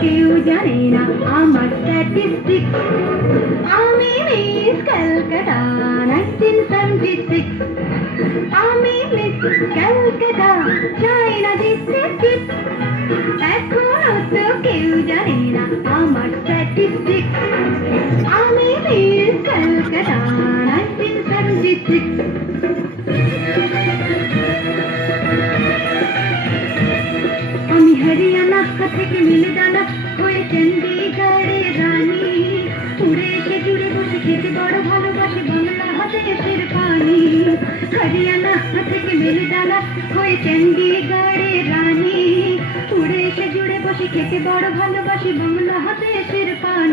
কেউ জানে না আমার স্ট্যাটিস্টিক্স। আমি মিস ক্যালকাটা 1976। আমি মিস ক্যালকাটা, চাই না জিততে টিপ। এখনো তো কেউ জানে না আমার স্ট্যাটিস্টিক্স। আমি মিস ক্যালকাটা 1976। আমি হরিয়ানা থেকে মিলিদানা হয়ে চণ্ডীগড়ে রানী, উড়ে এসে জুড়ে বসে খেতে বড় ভালোবাসি বাংলা দেশের পানি। হরিয়ানা থেকে মিলিদানা হয়ে চণ্ডীগড়ে রানী, উড়ে এসে জুড়ে বসে খেতে বড় ভালোবাসি বাংলা দেশের পানি।